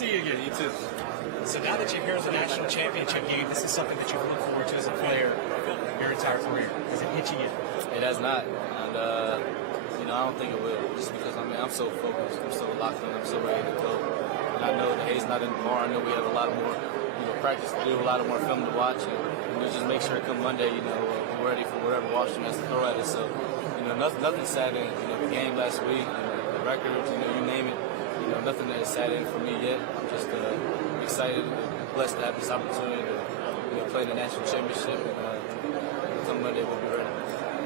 see you again. You too. So now that you're here as a national championship game, this is something that you've looked forward to as a player your entire career. Does it hit you yet? It has not, and I don't think it will. Just because I'm so focused, I'm so locked in, I'm so ready to go, and I know the hay's not in tomorrow. I know we have a lot more, practice to do, a lot of more film to watch, and just make sure come Monday, we're ready for whatever Washington has to throw at us. So, nothing sat in. The game last week, the records, you name it. Nothing that has sat in for me yet. I'm just excited and blessed to have this opportunity to play the national championship. And come Monday, we'll be ready.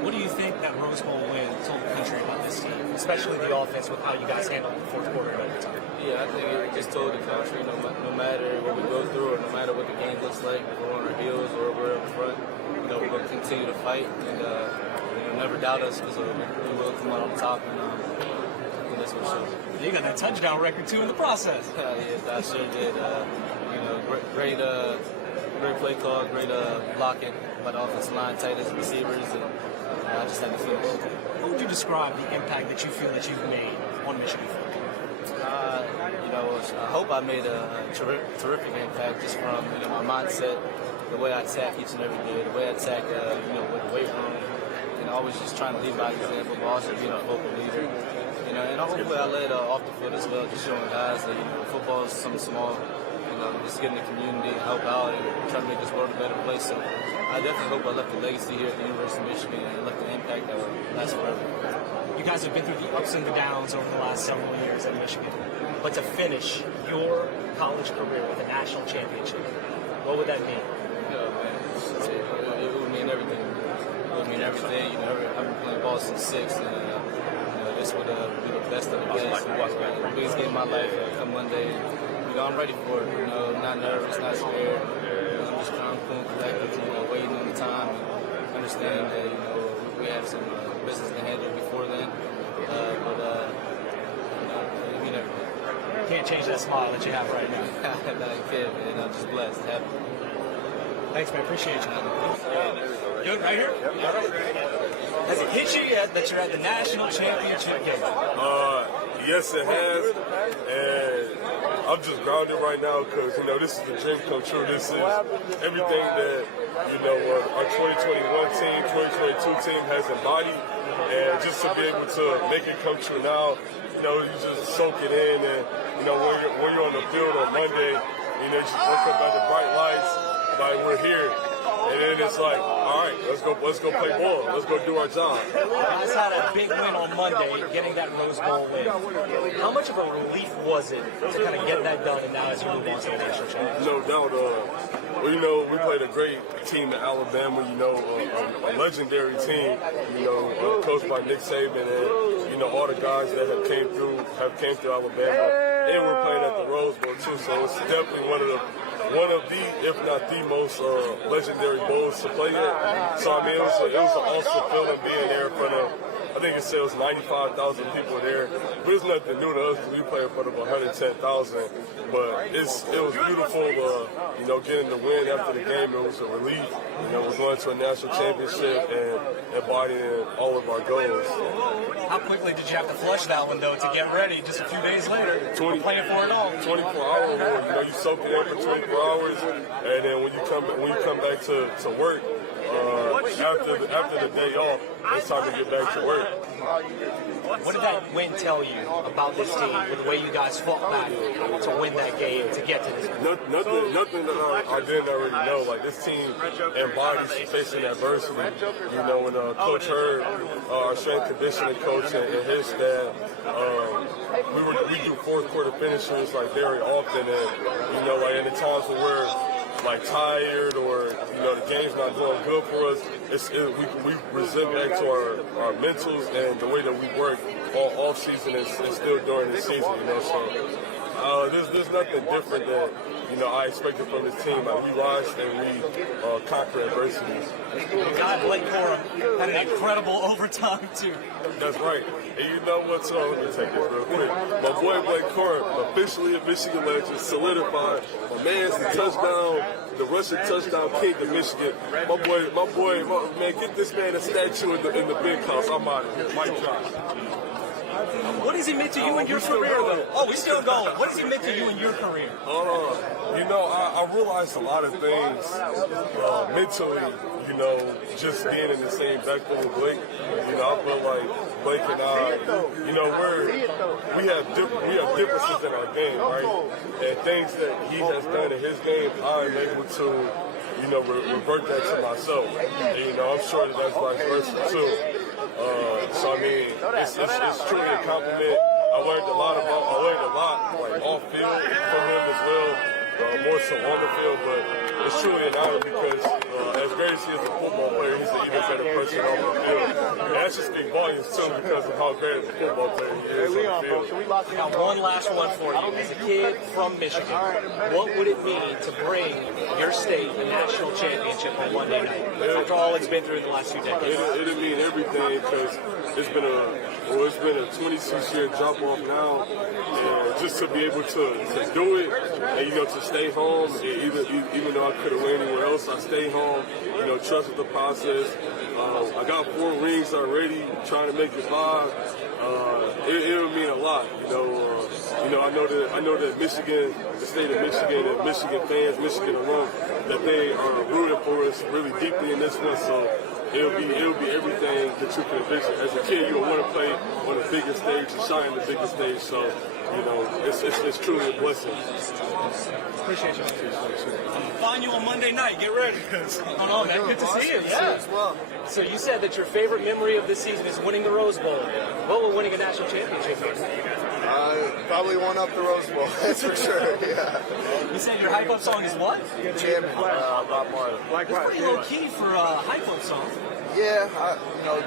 What do you think that Rose Bowl win told the country about this team, especially the offense with how you guys handled the fourth quarter and overtime? Yeah, I think it just told the country no matter what we go through or no matter what the game looks like, if we're on our heels or we're up front, we're going to continue to fight and never doubt us because we will come out on top. And I think that's what it shows. You got that touchdown record too in the process. Yeah, I sure did. Great play call, great blocking by the offensive line, tight as receivers, and I just had to finish. How would you describe the impact that you feel that you've made on Michigan football? I hope I made a terrific impact just from my mindset, the way I attack each and every day, the way I attack with the weight room, and always just trying to lead by example, but also being a vocal leader. And hopefully I led off the foot as well, just showing guys that football is something small. Just get in the community and help out and try to make this world a better place. So I definitely hope I left a legacy here at the University of Michigan and left an impact that will last forever. You guys have been through the ups and the downs over the last several years at Michigan. But to finish your college career with a national championship, what would that mean? It would mean everything. It would mean everything. I've been playing ball since 6, and this would be the best of the best. The biggest game of my life come Monday. I'm ready for it. I'm not nervous, not scared. I'm just calm, cool, collected, waiting on the time and understanding that we have some business to handle before then. But it mean everything. Can't change that smile that you have right now. I can't, man. I'm just blessed, happy. Thanks, man. Appreciate you. You right here? Has it hit you yet that you're at the national championship game? Yes, it has, and I'm just grounded right now because, this is the dream come true. This is everything that, our 2021 team, 2022 team has embodied, and just to be able to make it come true now, you just soak it in, and, when you're on the field on Monday, you just wake up at the bright lights, like we're here. And then it's like, all right, let's go play ball. Let's go do our job. You guys had a big win on Monday, getting that Rose Bowl win. How much of a relief was it to kind of get that done, and now as you move on to the national championship? No doubt. We played a great team in Alabama. A legendary team. Coached by Nick Saban, and all the guys that have came through Alabama, and we're playing at the Rose Bowl too. So it's definitely one of the, if not the most legendary bowls to play at. So it was an awesome feeling being there in front of, I think it said it was 95,000 people there. But it's nothing new to us because we play in front of 110,000. But it was beautiful, getting the win after the game. It was a relief. We're going to a national championship and embodying all of our goals. How quickly did you have to flush that one, though, to get ready just a few days later? 20, playing for it all. 24 hours. You soak it in for 24 hours, and then when you come back to work, after the day off, it's time to get back to work. What did that win tell you about this team, with the way you guys fought back to win that game, to get to this? Nothing that I didn't already know. Like, this team embodies facing adversity. When Coach Hurd, our strength conditioning coach, and his staff, we do fourth quarter finishes like very often, and like in the times when we're like tired or the game's not going good for us, we resent back to our mentals and the way that we work all off season and still during the season. So there's nothing different that I expected from this team. Like, we rise and we conquer adversities. God, Blake Corum had an incredible overtime too. That's right. And you know what? So let me take this real quick. My boy Blake Corum, officially a Michigan legend, solidified. My man's the touchdown, the rushing touchdown king of Michigan. My boy, man, get this man a statue in the big house. I'm out of here. Mike Johnson. What has he meant to you in your career, though? Oh, we're still going. What has he meant to you in your career? I realized a lot of things mentally, just being in the same backfield with Blake. I feel like Blake and I, we have differences in our game, right? And things that he has done in his game, I'm able to, revert that to myself. And, I'm sure that that's vice versa too. It's truly a compliment. I learned a lot like off field from him as well, more so on the field, but it's truly an honor because as great as he is a football player, he's an even better person on the field. And that's just speaks volumes too because of how great of a football player he is on the field. Now, one last one for you. As a kid from Michigan, what would it mean to bring your state a national championship on Monday night after all it's been through in the last 2 decades? It'll mean everything because it's been a 26-year drop off now, and just to be able to do it and to stay home, even though I could have went anywhere else, I stay home. Trusted the process. I got 4 rings already, trying to make it 5. It'll mean a lot. I know that Michigan, the state of Michigan, and Michigan fans, Michigan alum, that they are rooting for us really deeply in this one. So it'll be everything that you can envision. As a kid, you want to play on the biggest stage and shine on the biggest stage. So it's truly a blessing. Appreciate you. Find you on Monday night. Get ready. Hold on, man. Good to see you. Yeah. So you said that your favorite memory of this season is winning the Rose Bowl. What will winning a national championship be? Probably one up the Rose Bowl, that's for sure. Yeah. You said your hype up song is what? Champion, Bob Marley. It's pretty low key for a hype up song. Yeah,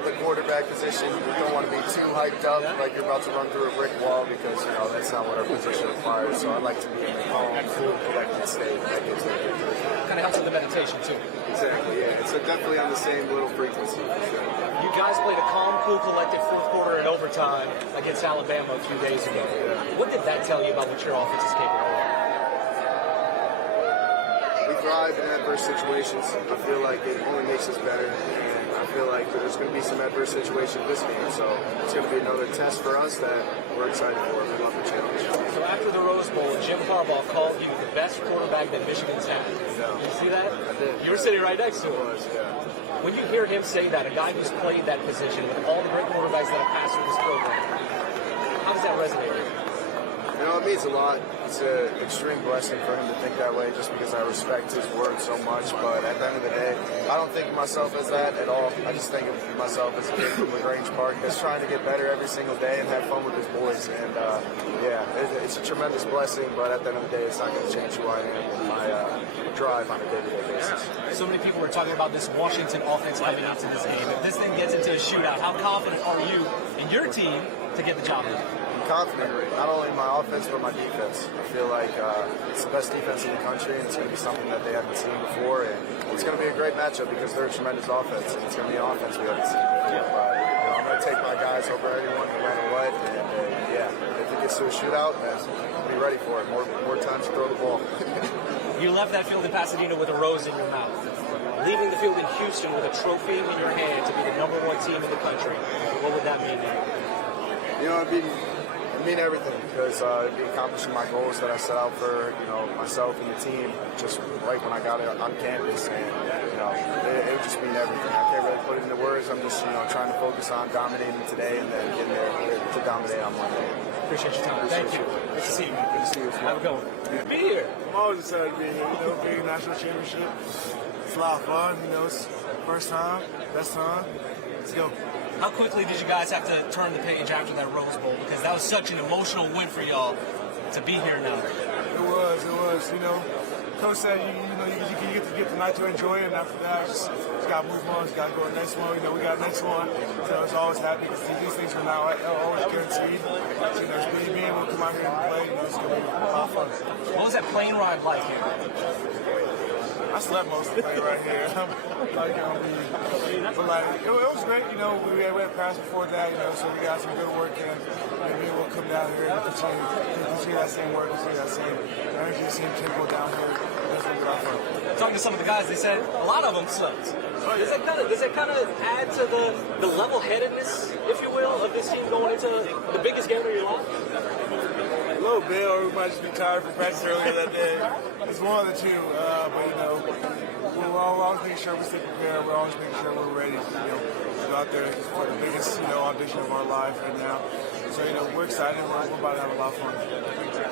the quarterback position, you don't want to be too hyped up, like you're about to run through a brick wall because, that's not what our position requires. So I like to be in a calm, cool, collected state. That gives me a good feeling. Kind of helps with the meditation, too. Exactly, yeah. It's definitely on the same little frequency. You guys played a calm, cool, collected fourth quarter in overtime against Alabama a few days ago. What did that tell you about what your offense is capable of? We thrive in adverse situations. I feel like it only makes us better. I feel like there's going to be some adverse situations this game, so it's going to be another test for us that we're excited for. We love the challenge. So after the Rose Bowl, Jim Harbaugh called you the best quarterback that Michigan's had. Yeah. Did you see that? I did. You were sitting right next to him. Yeah. When you hear him say that, a guy who's played that position with all the great quarterbacks that have passed through this program, how does that resonate with you? It means a lot. It's an extreme blessing for him to think that way just because I respect his word so much. But at the end of the day, I don't think of myself as that at all. I just think of myself as a kid from LaGrange Park that's trying to get better every single day and have fun with his boys. And, it's a tremendous blessing, but at the end of the day, it's not going to change who I am and my drive on a day-to-day basis. So many people are talking about this Washington offense coming into this game. If this thing gets into a shootout, how confident are you in your team to get the job done? Confident, not only in my offense but my defense. I feel like it's the best defense in the country, and it's going to be something that they haven't seen before, and it's going to be a great matchup because they're a tremendous offense, and it's going to be an offense we haven't seen before. But I'm going to take my guys over everyone no matter what, and if it gets to a shootout, then I'll be ready for it. More times to throw the ball. You left that field in Pasadena with a rose in your mouth. Leaving the field in Houston with a trophy in your hand to be the #1 team in the country, what would that mean to you? It mean everything because it'd be accomplishing my goals that I set out for, myself and the team just right when I got it on campus, and it would just mean everything. I can't really put it into words. I'm just trying to focus on dominating today and then getting there to dominate on Monday. Appreciate your time. Thank you. Good to see you. Good to see you. Have a good one. Be here. I'm always excited to be here. Big national championship. It's a lot of fun. It's first time, best time. Let's go. How quickly did you guys have to turn the page after that Rose Bowl? Because that was such an emotional win for y'all to be here now. It was. Coach said, you get the night to enjoy it, and after that, just got to move on. Just got to go to the next one. We got the next one. So it's always happy because these things are now always guaranteed. So, it's being able to come out here and play, it's going to be a lot of fun. What was that plane ride like here? I slept most of the play right here. But like, it was great. You know, we had practice before that. You know, so we got some good work in. Maybe we'll come down here and continue that same work, continue that same energy, same tempo down here. That's what we're fun. Talking to some of the guys, they said a lot of them slept. Oh, yeah. Does it kind of add to the level-headedness, if you will, of this team going into the biggest game of your life? A little bit, or we might just be tired from practice earlier that day. It's one of the two, but you know, we're always making sure we stay prepared. We're always making sure we're ready to, you know, go out there for the biggest, you know, audition of our life right now. So, you know, we're excited. We're about to have a lot of fun.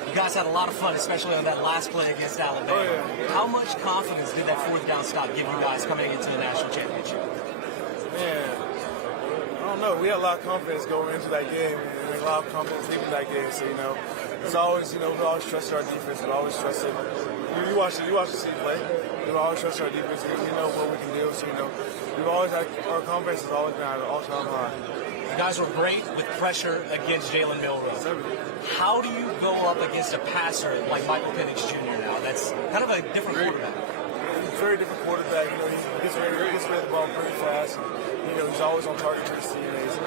You guys had a lot of fun, especially on that last play against Alabama. Oh, yeah. How much confidence did that fourth down stop give you guys coming into the national championship? Man, I don't know. We had a lot of confidence going into that game and a lot of confidence leaving that game. So, you know, it's always, you know, we always trusted our defense. We always trusted. You watch the team play. We always trust our defense. We know what we can do. So, you know, we've always had, our confidence has always been at an all-time high. You guys were great with pressure against Jalen Milroe. How do you go up against a passer like Michael Penix Jr. now? That's kind of a different quarterback. He's a very different quarterback. You know, he gets rid of the ball pretty fast. You know, he's always on target for his teammates.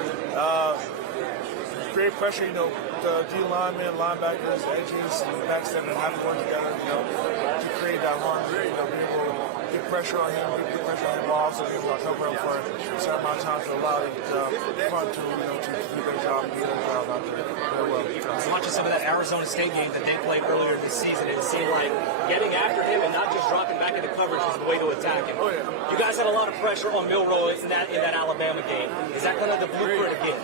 Great pressure, you know, the D linemen, linebackers, edges, back seven have to work together, you know, to create that harmony. You know, be able to get pressure on him, get pressure on him, while also be able to cover him for a certain amount of time to allow the front to, you know, to do their job and do their job out there very well. I was watching some of that Arizona State game that they played earlier this season, and it seemed like getting after him and not just dropping back into coverage was the way to attack him. Oh, yeah. You guys had a lot of pressure on Milroe in that Alabama game. Is that kind of the blueprint again?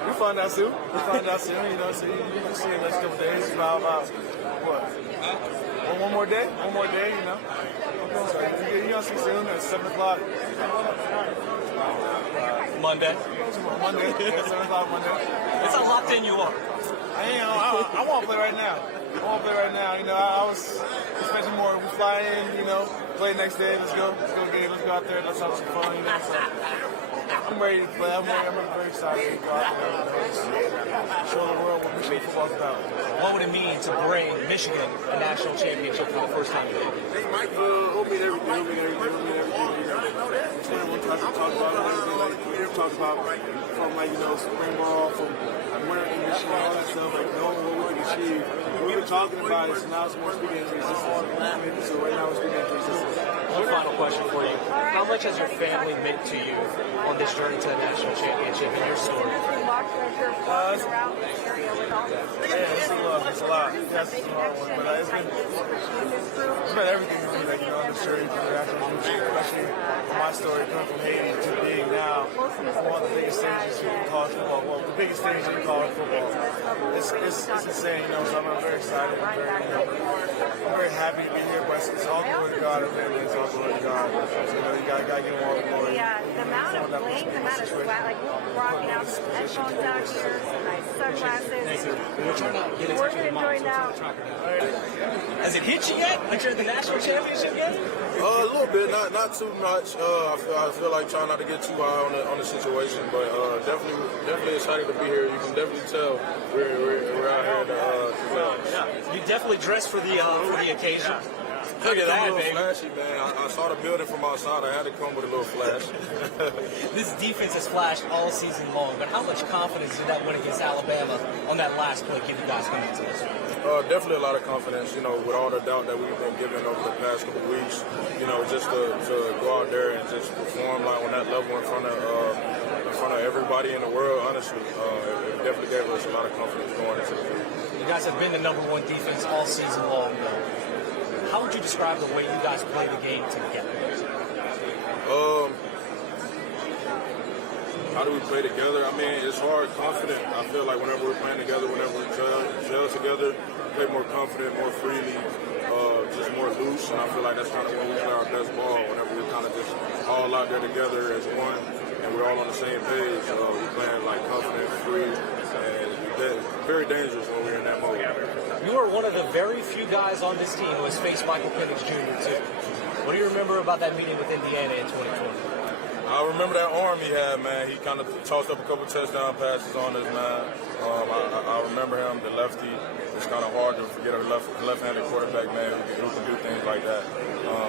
We find out soon. You know, so you can see in the next couple of days about what? One more day, you know. So you're gonna see soon at 7 o'clock. Monday. Yeah, 7 o'clock Monday. It's how locked in you are. I want to play right now. You know, I was expecting more. We fly in, you know, play next day. Let's go game. Let's go out there. Let's have some fun. You know, so I'm ready to play. I'm very excited to go out there and show the world what Michigan football's about. What would it mean to bring Michigan a national championship for the first time in their life? It'll mean everything. You know, we'll talk about everything like we've talked about from like, you know, spring ball, from winter conditioning, all that stuff, like knowing what we can achieve. We've been talking about it, so now it's more speaking into existence. So right now we're speaking into existence. One final question for you. How much has your family meant to you on this journey to the national championship and your story? It's a lot. Yes, it's a hard one, but it's been everything for me, like, you know, on this journey to the national championship, especially my story coming from Haiti to being now one of the biggest stages in college football. Well, the biggest stage in college football. It's insane, you know, so I'm very excited. I'm very happy to be here, but it's all glory to God. It's all glory to God. So, you know, you gotta give him all the glory. The amount of blame, the amount of sweat, like rocking out some headphones out here, some nice sunglasses. We're gonna enjoy now. Has it hit you yet that you're at the national championship yet? A little bit, not too much. I feel like trying not to get too high on the situation, but definitely excited to be here. You can definitely tell we're out here. You definitely dressed for the occasion. Look at that, baby. Flashy, man. I saw the building from outside. I had to come with a little flash. This defense has flashed all season long, but how much confidence did that win against Alabama on that last play give you guys coming into this? Definitely a lot of confidence, you know, with all the doubt that we've been given over the past couple of weeks, you know, just to go out there and just perform like on that level in front of everybody in the world, honestly, it definitely gave us a lot of confidence going into the game. You guys have been the #1 defense all season long, though. How would you describe the way you guys play the game together? How do we play together? I mean, it's hard, confident. I feel like whenever we're playing together, whenever we gel together, we play more confident, more freely, just more loose. And I feel like that's kind of when we play our best ball, whenever we kind of just all out there together as one, and we're all on the same page. We're playing like confident, free, and very dangerous when we're in that mode. You are one of the very few guys on this team who has faced Michael Penix Jr. too. What do you remember about that meeting with Indiana in 2020? I remember that arm he had, man. He kind of tossed up a couple touchdown passes on us, man. I remember him, the lefty. It's kind of hard to forget a left-handed quarterback, man, who can do things like that.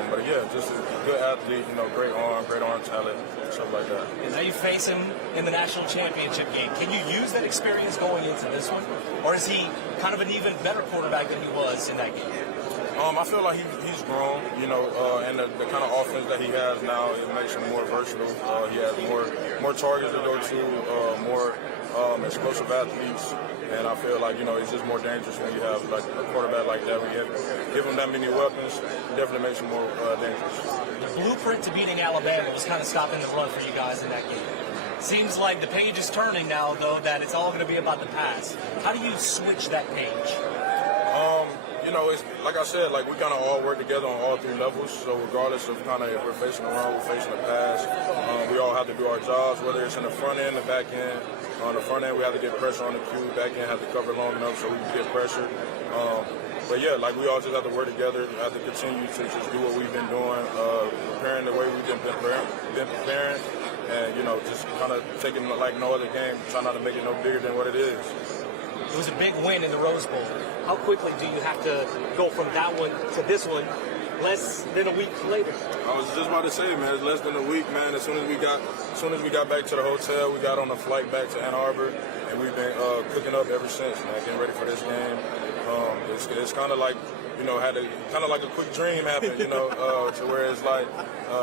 But yeah, just a good athlete, great arm talent, stuff like that. And now you face him in the national championship game. Can you use that experience going into this one? Or is he kind of an even better quarterback than he was in that game? I feel like he's grown, and the kind of offense that he has now, it makes him more versatile. He has more targets to go to, more explosive athletes, and I feel like, it's just more dangerous when you have like a quarterback like that. When you give him that many weapons, it definitely makes him more dangerous. The blueprint to beating Alabama was kind of stopping the run for you guys in that game. Seems like the page is turning now, though, that it's all going to be about the pass. How do you switch that page? It's like I said, like we kind of all work together on all three levels. So regardless of kind of if we're facing a run, we're facing a pass, we all have to do our jobs, whether it's in the front end, the back end. On the front end, we have to get pressure on the cue. Back end have to cover long enough so we can get pressure. But yeah, like we all just have to work together. We have to continue to just do what we've been doing, preparing the way we've been preparing, and just kind of taking it like no other game, try not to make it no bigger than what it is. It was a big win in the Rose Bowl. How quickly do you have to go from that one to this one less than a week later? I was just about to say, man, it's less than a week, man. As soon as we got back to the hotel, we got on a flight back to Ann Arbor, and we've been cooking up ever since, man, getting ready for this game. It's kind of like, had kind of like a quick dream happen, to where it's like,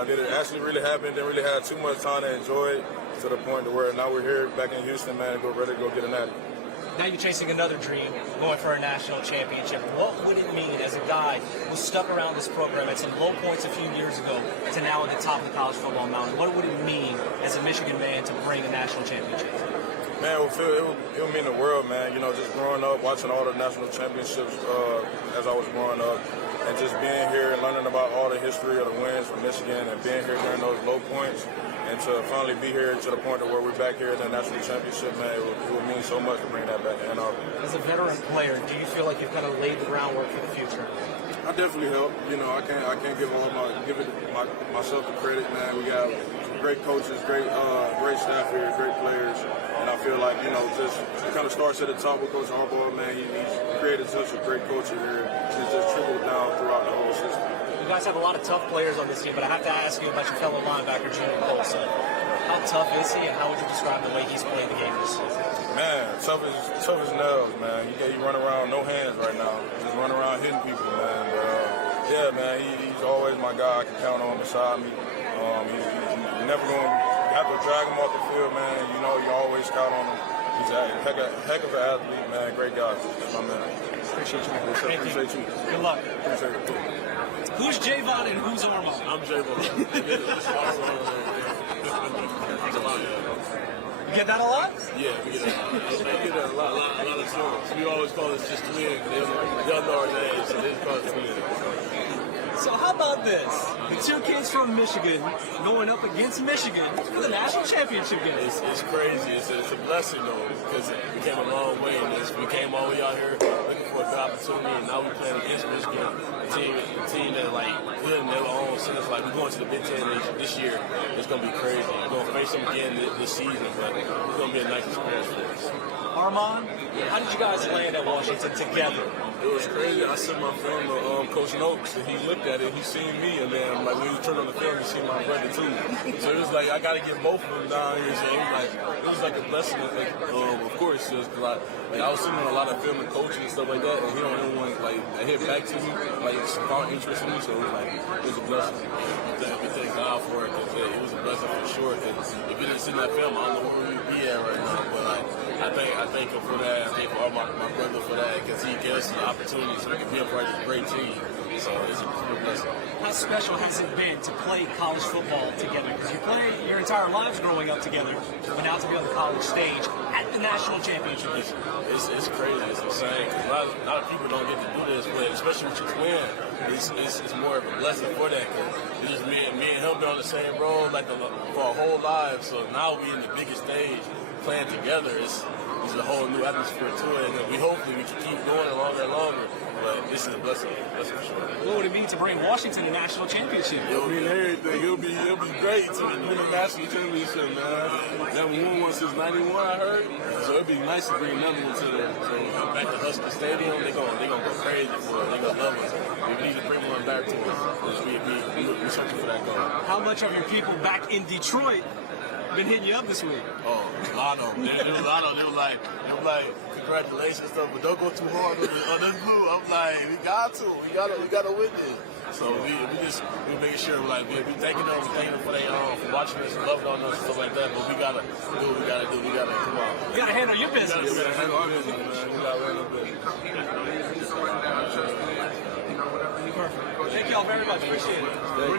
did it actually really happen? Didn't really have too much time to enjoy it, to the point to where now we're here back in Houston, man, ready to go get an natty. Now you're chasing another dream, going for a national championship. What would it mean as a guy who stuck around this program at some low points a few years ago to now at the top of the college football mountain? What would it mean as a Michigan man to bring a national championship? Man, it would mean the world, man. Just growing up, watching all the national championships as I was growing up, and just being here and learning about all the history of the wins for Michigan and being here during those low points. And to finally be here to the point where we're back here in the national championship, man, it would mean so much to bring that back to Ann Arbor. As a veteran player, do you feel like you've kind of laid the groundwork for the future? I definitely help. I can't give myself the credit, man. We got great coaches, great staff here, great players, and I feel like just it kind of starts at the top with Coach Harbaugh, man. He's created such a great culture here. It's just trickled down throughout the whole system. You guys have a lot of tough players on this team, but I have to ask you about your fellow linebacker, Junior Colson. How tough is he, and how would you describe the way he's playing the game this season? Man, tough as nails, man. You run around no hands right now, just run around hitting people, man. But yeah, man, he's always my guy. I can count on beside me. He's never going to have to drag him off the field, man. You always count on him. He's a heck of an athlete, man. Great guy. My man. Appreciate you, man. Appreciate you. Good luck. Appreciate it. Who's Javon and who's Armand? I'm Javon. You get that a lot? Yeah, we get that a lot. A lot of times. We always call us just twins. They don't know our names, so they just call us twins. So how about this? The two kids from Michigan going up against Michigan for the national championship game. It's crazy. It's a blessing, though, because we came a long way in this. We came all the way out here looking for a good opportunity, and now we're playing against Michigan, a team that, good in their own sense. We're going to the Big Ten this year. It's going to be crazy. We're going to face them again this season, but it's going to be a nice experience for us. Armand, how did you guys land at Washington together? It was crazy. I sent my film to Coach Noakes, and he looked at it. He seen me, and then when he turned on the film, he seen my brother too. So it was like I got to get both of them down here. So it was like a blessing. Of course, just I was sitting on a lot of film and coaching and stuff like that, and he don't even want to hit back to me, found interest in me. So it was a blessing. We thank God for it, because it was a blessing for sure. Cause if he didn't see that film, I don't know where we'd be at right now. But I thank him for that. I thank my brother for that, because he gave us the opportunity so we can be a part of this great team. So it's a blessing. How special has it been to play college football together? Because you play your entire lives growing up together, but now to be on the college stage at the national championship. It's crazy. It's insane. Because a lot of people don't get to do this, but especially with your twin, it's more of a blessing for that. Because it's just me and him been on the same road for our whole lives. So now we in the biggest stage playing together. It's a whole new atmosphere to it, and hopefully we can keep going it longer and longer. But this is a blessing. That's for sure. What would it mean to bring Washington a national championship? It'll mean everything. It'll be great to win a national championship, man. That won one since '91, I heard. So it'd be nice to bring another one to them. So back to Husker Stadium, they're gonna go crazy for it. They're gonna love us. We need to bring one back to them. We're searching for that goal. How much of your people back in Detroit been hitting you up this week? Oh, a lot of them. There was a lot of them. They were like, congratulations and stuff, but don't go too hard on this blue. I'm like, we got to win this. So we making sure we thanking them for for watching us and loving on us and stuff like that. But we gotta do what we gotta do. We gotta come on. You gotta handle your business. We gotta handle our business, man. We gotta handle our business. Perfect. Thank y'all very much. Appreciate it.